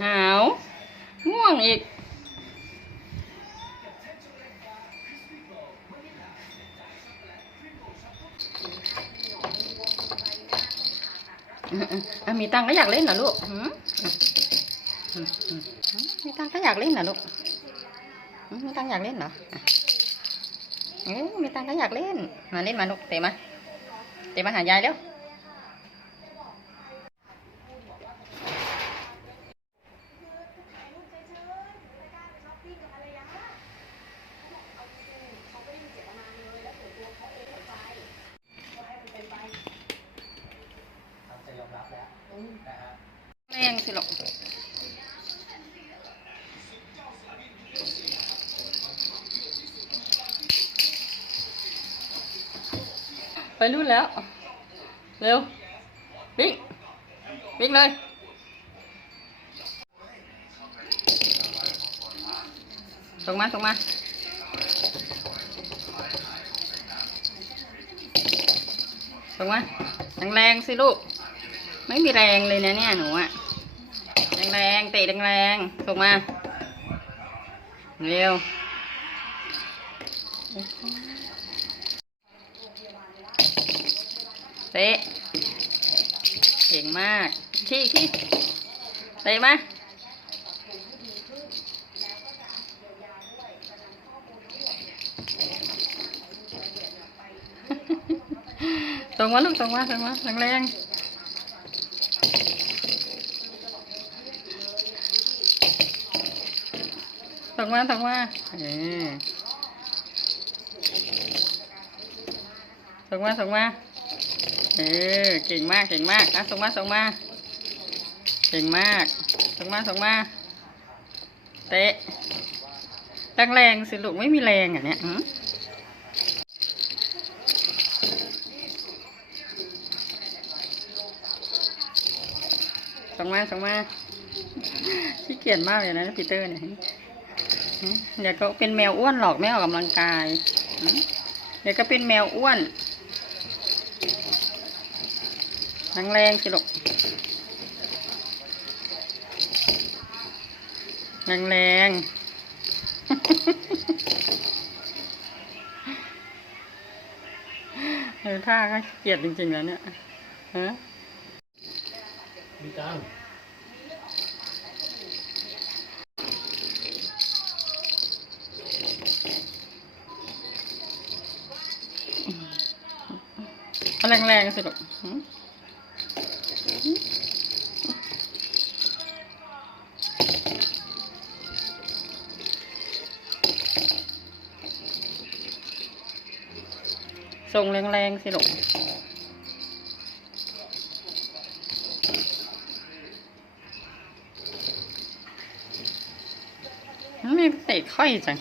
หาว ง่วงอีกอะมีตังก็อยากเล่นเหรอลูกมีตังก็อยากเล่นเหรอลูกมีตังอยากเล่นเหรอเอ้มีตังก็อยากเล่น มาเล่นมาลูกเตะมา เตะมาหายายเร็ว จะยอมรับแล้วนะฮะ แรงสิลูกไปรุ่นแล้ว เร็ววิ่งวิ่งเลยส่งมาส่งมาส่งมาแรงๆสิลูก ไม่มีแรงเลยนะเนี่ยหนูอะ แรงๆเตะแรงๆส่งมาเร็วเตะเก่งมากที่ที่เตะมาส่งมาลูกส่งมาส่งมาแรงๆส่ง มาส่งมาเออส่งมาส่งมาเออเก่งมากเก่งมากอะส่งมาส่งมาเก่งมากส่งมาส่งมาเตะแรงแรงสิลูกไม่มีแรงอะเนี่ยส่งมาส่งมาขี้เกียจมากเลยนะปีเตอร์เนี่ย เดี๋ยวก็เป็นแมวอ้วนหรอกไม่ออกกำลังกาย เดี๋ยวก็เป็นแมวอ้วนแรงแรงสิลูกแรงแรงเออท่าก็เกลียจจริงๆแล้วเนี่ยฮะมีตัง แรงแรงๆสิลูกส่งแรงแรงๆสิลูกไม่เตะค่อยจัง